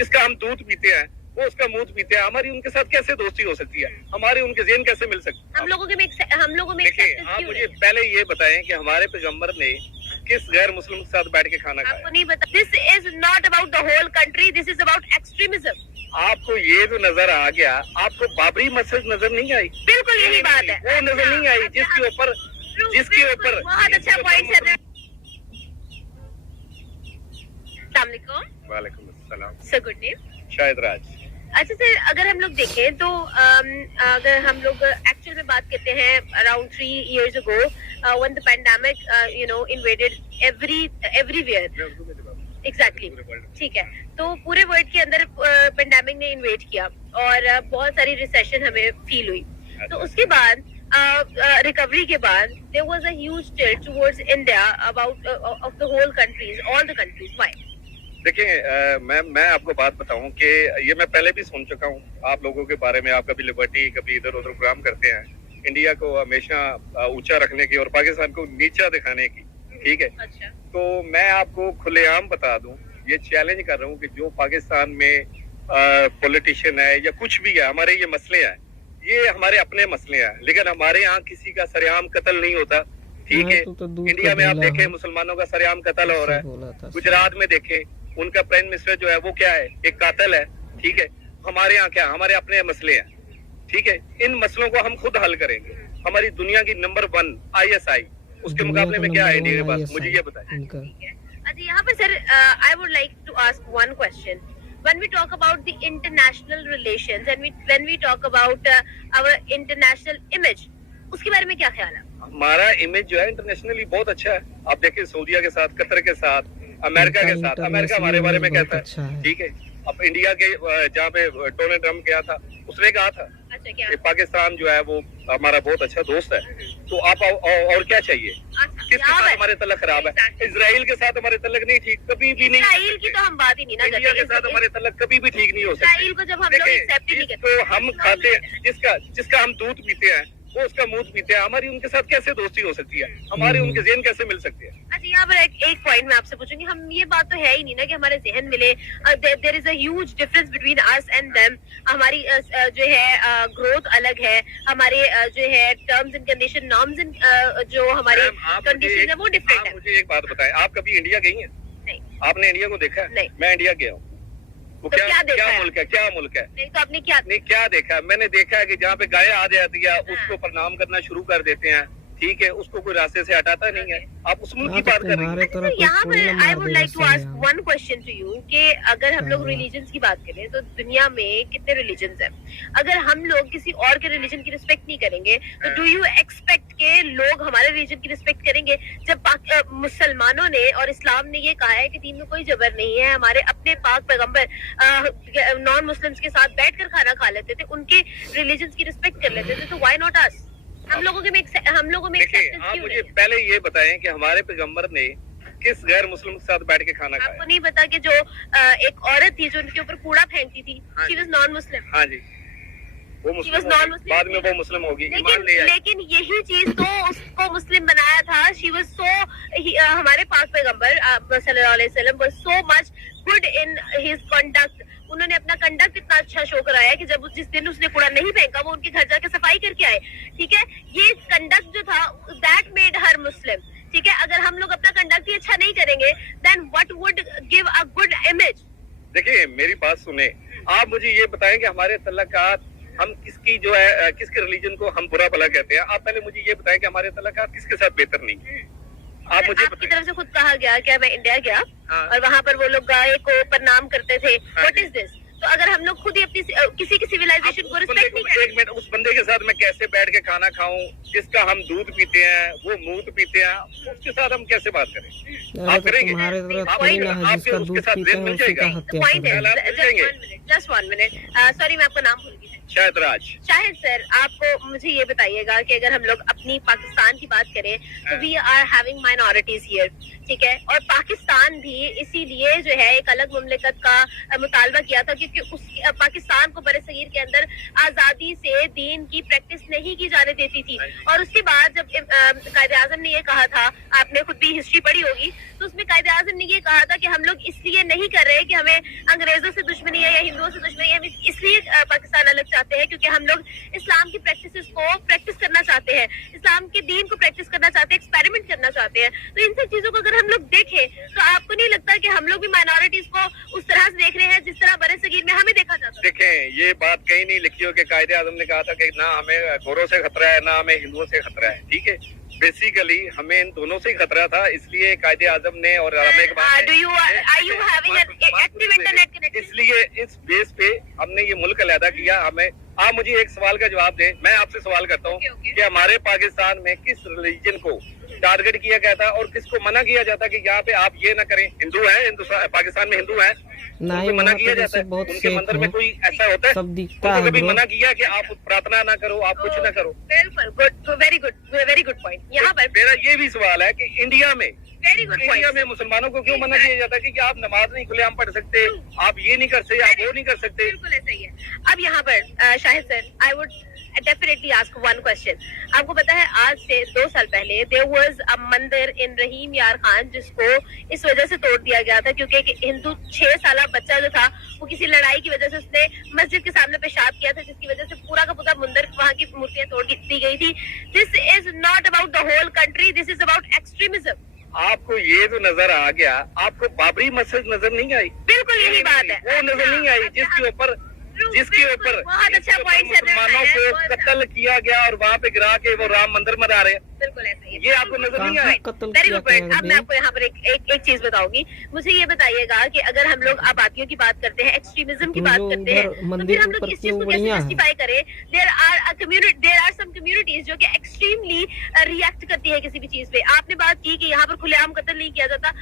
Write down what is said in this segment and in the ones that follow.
जिसका हम दूध पीते हैं वो उसका मूत पीते हैं, हमारी उनके साथ कैसे दोस्ती हो सकती है? हमारे उनके ज़हन कैसे मिल सकते हैं? हम लोगों में देखिए, आप मुझे पहले ये बताएं कि हमारे पैगंबर ने किस गैर मुस्लिम के साथ बैठ के खाना खाया? आपको नहीं पता। This is not about the whole country, this is about extremism. आपको ये जो नजर आ गया, आपको बाबरी मस्जिद नजर नहीं आई? बिल्कुल यही बात है, वो नजर नहीं आई जिसके ऊपर बहुत अच्छा पॉइंट है। वालेकुम अस्सलाम। Sir good name? शायद राज। अच्छा सर, अगर हम लोग देखें तो अगर हम लोग एक्चुअल में बात करते हैं around 3 years ago when the pandemic invaded everywhere, exactly ठीक है, तो पूरे वर्ल्ड के अंदर पेंडेमिक ने इन्वेड किया और बहुत सारी रिसेशन हमें फील हुई। तो उसके बाद रिकवरी के बाद there was a huge tilt towards India about of the whole countries, all the countries. Why? देखिए, मैं आपको बात बताऊं कि ये मैं पहले भी सुन चुका हूं आप लोगों के बारे में। आप कभी लिबर्टी, कभी इधर उधर प्रोग्राम करते हैं इंडिया को हमेशा ऊंचा रखने की और पाकिस्तान को नीचा दिखाने की, ठीक है? अच्छा। तो मैं आपको खुलेआम बता दूं, ये चैलेंज कर रहा हूं कि जो पाकिस्तान में पॉलिटिशियन है या कुछ भी है, हमारे ये मसले हैं, ये हमारे अपने मसले हैं, लेकिन हमारे यहाँ किसी का सरेआम कत्ल नहीं होता, ठीक है? इंडिया में आप देखें मुसलमानों का सरेआम कत्ल हो रहा है। गुजरात में देखें उनका प्राइम मिनिस्टर जो है वो क्या है, एक कातिल है, ठीक है? हमारे यहाँ क्या, हमारे अपने मसले हैं, ठीक है? इन मसलों को हम खुद हल करेंगे। हमारी दुनिया की नंबर 1 ISI, उसके मुकाबले में क्या है इंडिया के पास? मुझे ये बताएं। अच्छा, यहाँ पर sir I would like to ask one question. When we talk about the international relations and when we talk about our international image, उसके बारे में क्या ख्याल है? हमारा इमेज जो है इंटरनेशनली बहुत अच्छा है। आप देखिए सऊदीया के साथ, कतर के साथ, अमेरिका के साथ। अमेरिका हमारे बारे में कहता है, ठीक है? अब इंडिया के जहाँ पे डोनाल्ड ट्रम्प गया था, उसने कहा था कि पाकिस्तान जो है वो हमारा बहुत अच्छा दोस्त है। तो आप और क्या चाहिए? किसके साथ हमारे तल्लक खराब है? इजराइल के साथ हमारे तल्लक नहीं ठीक, कभी भी नहीं। इजराइल की तो हम बात ही नहीं ना करते। इंडिया के साथ हमारे तल्लक कभी भी ठीक नहीं हो सकते। इजराइल को जब हम लोग एक्सेप्ट ही नहीं करते, तो हम खाते, जिसका हम दूध पीते हैं वो उसका मूत पीते हैं, हमारी उनके साथ कैसे दोस्ती हो सकती है? हमारे उनके ज़हन कैसे मिल सकते हैं? अच्छा, यहाँ पर एक पॉइंट मैं आपसे पूछूंगी। हम ये बात तो है ही नहीं ना कि हमारे जहन मिले। There is a huge difference between us and them. हमारी जो है ग्रोथ अलग है, हमारे जो है टर्म्स एंड कंडीशन, नॉर्म्स जो हमारे कंडीशन है वो डिफरेंट है। मुझे एक बात बताएं, आप कभी इंडिया गई हैं? नहीं। आपने इंडिया को देखा है? नहीं। मैं इंडिया गया हूँ। वो तो क्या मुल्क है? क्या मुल्क है? नहीं, तो आपने क्या क्या देखा? मैंने देखा है कि जहाँ पे गाय आ जाती है उसको प्रणाम करना शुरू कर देते हैं, ठीक है? उसको कोई रास्ते से हटाता नहीं है। आप उस मुल्क की बात कर रहे हैं। यहाँ पर I would like to ask one question to you कि अगर हम लोग रिलीजन्स की बात करें तो दुनिया में कितने रिलीजन्स हैं? अगर हम लोग किसी और के रिलीजन की रिस्पेक्ट नहीं करेंगे तो डू यू एक्सपेक्ट के लोग हमारे रिलीजन की रिस्पेक्ट करेंगे? जब मुसलमानों ने और इस्लाम ने ये कहा है कि दीन में कोई जबर नहीं है, हमारे अपने पाक पैगंबर नॉन मुस्लिम्स के साथ बैठकर खाना खा लेते थे, उनके रिलीजन की रिस्पेक्ट कर लेते थे, तो व्हाई नॉट अस? हम लोगों में देखिए, आप मुझे पहले ये बताएं कि हमारे पैगंबर ने किस गैर मुस्लिम के साथ बैठ के खाना खाया? आपको नहीं पता कि जो एक औरत थी जो उनके ऊपर कूड़ा फेंकती थी, शी वाज नॉन मुस्लिम। हाँ जी, वो मुस्लिम बाद में वो मुस्लिम होगी। लेकिन यही चीज तो उसको मुस्लिम बनाया था। शी वाज सो, हमारे पाक पैगंबर सल्लल्लाहु अलैहि वसल्लम was so much good in his conduct. उन्होंने अपना कंडक्ट इतना अच्छा शो कराया कि जब जिस दिन उसने कूड़ा नहीं फेंका वो उनके घर जाके सफाई करके आए, ठीक है? ये कंडक्ट जो था दैट मेड हर मुस्लिम, ठीक है? अगर हम लोग अपना कंडक्ट ही अच्छा नहीं करेंगे then what would give a good image? देखिए, मेरी बात सुने। आप मुझे ये बताएं कि हमारे तल्लकात हम किसकी जो है, किसके रिलीजन को हम बुरा भला कहते हैं? आप पहले मुझे ये बताएं कि हमारे तल्लकात किसके साथ बेहतर नहीं? आप मुझे आपकी तरफ से खुद कहा गया कि मैं इंडिया गया और वहाँ पर वो लोग गाय को प्रणाम करते थे। What is this? तो अगर हम लोग खुद ही अपनी किसी की सिविलाइजेशन को रिस्पेक्ट नहीं करते, एक मिनट, उस बंदे के साथ मैं कैसे बैठ के खाना खाऊं जिसका हम दूध पीते हैं, वो मूत पीते हैं, उसके साथ हम कैसे बात करें? आप करेंगे? आपके उसके साथ मिल जाएगा? जस्ट 1 मिनट, सॉरी मैं आपका नाम भूल गई। शाहिद सर, आपको मुझे ये बताइएगा कि अगर हम लोग अपनी पाकिस्तान की बात करें तो we are having minorities here, ठीक है, और पाकिस्तान भी इसीलिए जो है एक अलग मुमलिकत का मुतालबा किया था क्योंकि उस पाकिस्तान को बरसगीर के अंदर आजादी से दीन की प्रैक्टिस नहीं की जाने देती थी। और उसके बाद जब कायदे आजम ने ये कहा था, आपने खुद भी हिस्ट्री पढ़ी होगी, तो उसमें कायदे आजम ने ये कहा था कि हम लोग इसलिए नहीं कर रहे कि हमें अंग्रेजों से दुश्मनी है या हिंदुओं से दुश्मनी है, हम इसलिए पाकिस्तान अलग चाहते हैं क्योंकि हम लोग इस्लाम की प्रैक्टिसेस को प्रैक्टिस करना चाहते हैं, इस्लाम के दीन को प्रैक्टिस करना चाहते हैं, एक्सपेरिमेंट करना चाहते हैं। तो इन सब चीजों को अगर हम लोग देखें तो आपको नहीं लगता कि हम लोग भी माइनॉरिटीज को उस तरह से देख रहे हैं जिस तरह बरसगीर में हमें देखा जाता है? देखें, ये बात कहीं नहीं लिखी हो कि कायदे आजम ने कहा था कि ना हमें गोरों से खतरा है ना हमें हिंदुओं से खतरा है, ठीक है। बेसिकली हमें इन दोनों से ही खतरा था, इसलिए कायदे आजम ने और इसलिए इस बेस पे हमने ये मुल्क अलहदा किया। हमें आप मुझे एक सवाल का जवाब दें, मैं आपसे सवाल करता हूँ कि हमारे पाकिस्तान में किस रिलीजन को टारगेट किया गया था और किसको मना किया जाता कि यहाँ पे आप ये ना करें? हिंदू है, हिंदुस्तान पाकिस्तान में हिंदू है, नहीं, मना किया जाता है? उनके मंदिर में कोई ऐसा होता है? सब दिखता है, कभी है मना किया कि आप प्रार्थना ना करो, आप कुछ ना करो? बिल्कुल, वेरी गुड पॉइंट। यहाँ पर मेरा ये भी सवाल है कि इंडिया में इंडिया में मुसलमानों को क्यों मना किया जाता है कि आप नमाज नहीं खुलेआम पढ़ सकते, आप ये नहीं कर सकते, आप वो नहीं कर सकते? बिल्कुल ऐसा ही है। अब यहाँ पर Shahid sir, I would definitely ask one question. आपको पता है आज से 2 साल पहले देयर वाज अ मंदिर इन रहीम यार खान जिसको इस वजह से तोड़ दिया गया था क्योंकि एक हिंदू 6 साल बच्चा जो था वो किसी लड़ाई की वजह से उसने मस्जिद के सामने पेशाब किया था, जिसकी वजह से पूरा का पूरा मंदिर, वहाँ की मूर्तियां तोड़ दी गई थी। This is not about the whole country, this is about extremism. आपको ये जो नजर आ गया, आपको बाबरी मस्जिद नजर नहीं आई? बिल्कुल यही बात है, वो नजर नहीं आई जिसके ऊपर बहुत अच्छा पॉइंट है, मुसलमानों को कत्ल किया गया और वहाँ पे गिरा के वो राम मंदिर में आ रहे हैं। बिल्कुल ऐसा ही है। ये आपको नजर नहीं आया? Very good point. अब मैं आपको यहाँ पर एक चीज बताऊंगी। मुझे ये बताइएगा कि अगर हम लोग आबादियों की बात करते हैं, एक्सट्रीमिज्म की बात करते हैं, तो फिर हम लोग इस चीज को कैसे जस्टिफाई करें? देयर आर सम कम्युनिटीज जो कि एक्सट्रीमली रिएक्ट करती है किसी भी चीज पे। आपने बात की कि यहाँ पर खुलेआम कत्ल नहीं किया जाता।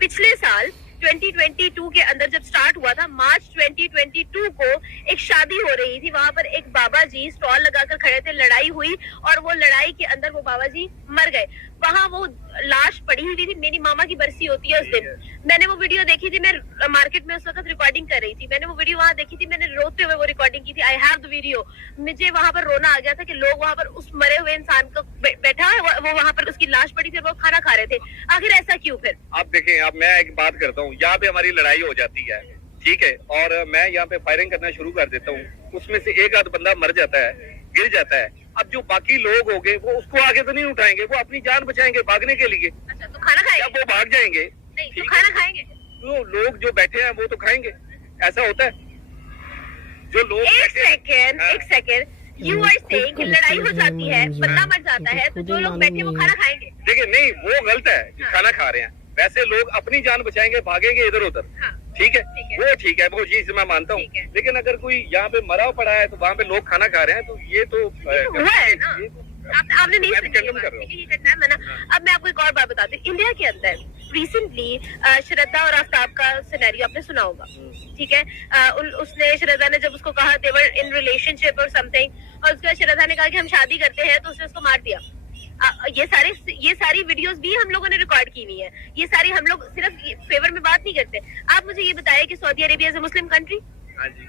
पिछले साल 2022 के अंदर जब स्टार्ट हुआ था, मार्च 2022 को एक शादी हो रही थी, वहां पर एक बाबा जी स्टॉल लगाकर खड़े थे, लड़ाई हुई और वो लड़ाई के अंदर वो बाबा जी मर गए। वहां वो लाश पड़ी हुई थी। मेरी मामा की बरसी होती है उस दिन, मैंने वो वीडियो देखी थी। मैं मार्केट में उस वक्त रिकॉर्डिंग कर रही थी, मैंने वो वीडियो वहां देखी थी, मैंने रोते हुए वो रिकॉर्डिंग की थी। I have the video. मुझे वहां पर रोना आ गया था कि लोग वहां पर उस मरे हुए इंसान को बैठा है, वो वहां पर उसकी लाश पड़ी थी, वो खाना खा रहे थे। आखिर ऐसा क्यों? फिर आप देखें, अब मैं एक बात करता हूँ, यहाँ पे हमारी लड़ाई हो जाती है, ठीक है, और मैं यहाँ पे फायरिंग करना शुरू कर देता हूँ, उसमें से एक आध बंदा मर जाता है, गिर जाता है। अब जो बाकी लोग होंगे वो उसको आगे तो नहीं उठाएंगे, वो अपनी जान बचाएंगे भागने के लिए। अच्छा, तो खाना खाएंगे? जब वो भाग जाएंगे नहीं तो खाना खाएंगे? तो लोग जो बैठे हैं वो तो खाएंगे, ऐसा होता है। जो लोग एक सेकेंड, यू आर सेइंग कि लड़ाई हो जाती है, बंदा मर जाता है, तो जो लोग बैठे वो खाना खाएंगे? देखिए, नहीं, वो गलत है कि खाना खा रहे हैं। वैसे लोग अपनी जान बचाएंगे, भागेंगे इधर उधर, ठीक है, वो ठीक है, वो चीज मैं मानता हूँ। लेकिन अगर कोई यहाँ पे मरा पड़ा है तो वहाँ पे लोग खाना खा रहे हैं, तो ये तो हुआ है ना। आपने नहीं सुनी ना। अब मैं आपको एक और बात बताती हूँ। इंडिया के अंदर रिसेंटली श्रद्धा और आफ्ताब का सिनेरियो आपने सुना होगा, ठीक है। उसने, श्रद्धा ने जब उसको कहा दे वर इन रिलेशनशिप और समथिंग, और उसके बाद श्रद्धा ने कहा कि हम शादी करते हैं, तो उसने उसको मार दिया। ये सारी वीडियोस भी हम लोगों ने रिकॉर्ड की हुई है। ये सारी हम लोग सिर्फ फेवर में बात नहीं करते। आप मुझे ये बताइए कि Saudi Arabia is a Muslim country,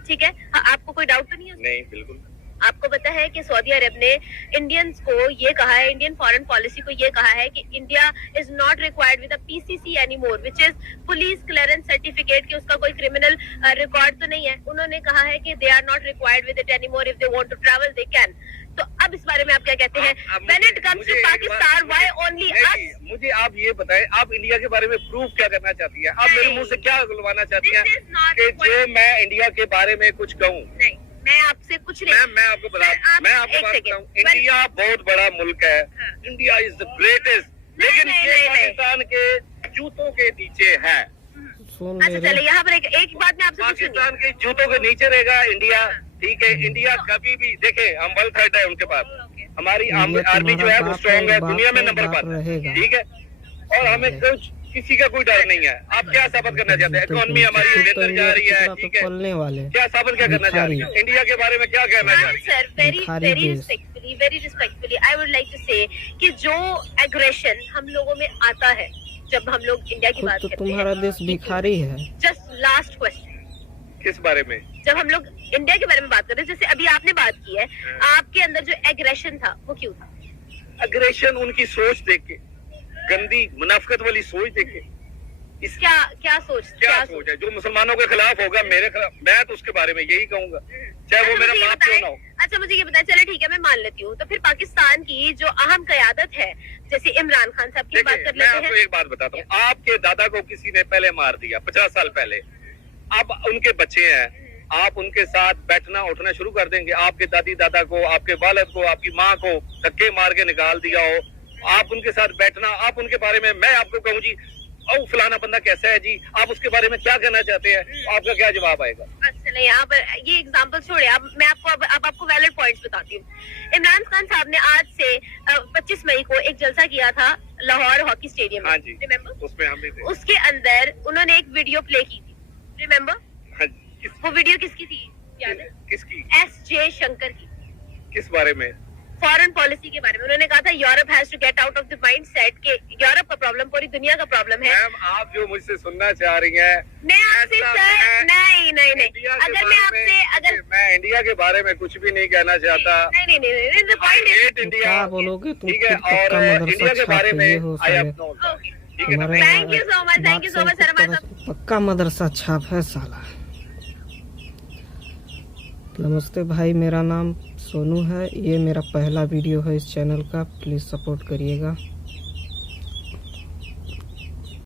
ठीक है, आपको कोई डाउट तो नहीं है? नहीं, बिल्कुल। आपको पता है कि सऊदी अरब ने इंडियंस को ये कहा है, इंडियन फॉरेन पॉलिसी को ये कहा है कि India is not required with a PCC anymore, which is police clearance certificate, कि उसका कोई क्रिमिनल रिकॉर्ड तो नहीं है। उन्होंने कहा है कि they are not required with it anymore, if they want to travel they can. तो अब इस बारे में आप क्या कहते हैं? When it comes to Pakistan, why only us? मुझे आप ये बताएं, आप इंडिया के बारे में प्रूफ क्या करना चाहती है? आप मेरे मुंह से क्या बुलवाना चाहती हैं कि जो मैं इंडिया के बारे में कुछ कहूँ? नहीं, मैं आपसे कुछ नहीं। मैं आपको बताता हूँ, इंडिया बहुत बड़ा मुल्क है, इंडिया इज द ग्रेटेस्ट, लेकिन ये पाकिस्तान के जूतों के नीचे है। अच्छा चलिए, यहाँ पर एक बात मैं आपसे पाकिस्तान के जूतों के नीचे रहेगा इंडिया, ठीक है। इंडिया कभी भी, देखे, हम वर्ल्ड थर्ड है उनके पास, हमारी आर्मी जो है वो स्ट्रॉन्ग है, दुनिया में नंबर 1, ठीक है, और हमें कुछ किसी का कोई डर नहीं है। आप क्या साबित करना चाहते हैं? इकोनॉमी हमारी बेहतर जा रही है, ठीक है, पलने वाले क्या साबित क्या करना चाह रही है? इंडिया के बारे में क्या कहना चाह रही है? सर वेरी भिखारी देश। Respectfully I would like to say कि जो एग्रेशन हम लोगों में आता है जब हम लोग इंडिया की खुद बात तो करते तुम्हारा हैं। देश भिखारी है। जस्ट लास्ट क्वेश्चन, किस बारे में? जब हम लोग इंडिया के बारे में बात कर रहे हैं, जैसे अभी आपने बात की है, आपके अंदर जो एग्रेशन था वो क्यों था? अग्रेशन उनकी सोच देख के, गंदी मुनाफिकत वाली सोच देख के। इस क्या सोच सोच है? जो मुसलमानों के खिलाफ होगा, मेरे खिलाफ, मैं तो उसके बारे में यही कहूंगा, चाहे वो मेरा बाप क्यों ना हो। अच्छा मुझे ये बताएं, चलो ठीक है मैं मान लेती हूँ, तो फिर पाकिस्तान की जो अहम क़यादत है, जैसे इमरान खान साहब की बात देखिए, कर मैं लेते आपको हैं। एक बात बताता हूँ, आपके दादा को किसी ने पहले मार दिया 50 साल पहले, अब उनके बच्चे हैं, आप उनके साथ बैठना उठना शुरू कर देंगे? आपके दादी दादा को, आपके वालिद को, आपकी माँ को धक्के मार के निकाल दिया हो, आप उनके साथ बैठना, आप उनके बारे में, मैं आपको कहूँ जी ओ फलाना बंदा कैसा है जी, आप उसके बारे में क्या कहना चाहते हैं? आपका क्या जवाब आएगा? अच्छा नहीं, आप ये एग्जांपल छोड़े, अब मैं आपको अब आपको वैलिड पॉइंट्स बताती हूँ। इमरान खान साहब ने आज से 25 मई को एक जलसा किया था लाहौर हॉकी स्टेडियम में, हाँ जी, रिमेम्बर? उसमें हम भी थे। उसके अंदर उन्होंने एक वीडियो प्ले की थी, रिमेम्बर? हाँ, वो वीडियो किसकी थी याद है? किसकी? S.J. शंकर की। किस बारे में? फॉरेन पॉलिसी के बारे में। उन्होंने कहा था Europe has to get out of the mindset के यूरोप का प्रॉब्लम पूरी दुनिया का प्रॉब्लम है। मैम, आप जो मुझसे सुनना चाह रही हैं, मैं आपसे सर नहीं इंडिया के अगर मैं बारे आपसे में, अगर मैं इंडिया के बारे में कुछ भी नहीं कहना चाहता। नहीं the point is hate India, क्या बोलोगे तुम? ठीक है, खुद और पक्का मदरसा इंडिया के बारे छापे में हो आई हैव साले। नो, ओके, ठीक है ना? हमारे thank you so much sir हमारे साथ। पक्का मदरसा छाप है साला। नमस्ते भाई, मेरा नाम सोनू है, ये मेरा पहला वीडियो है इस चैनल का, प्लीज़ सपोर्ट करिएगा।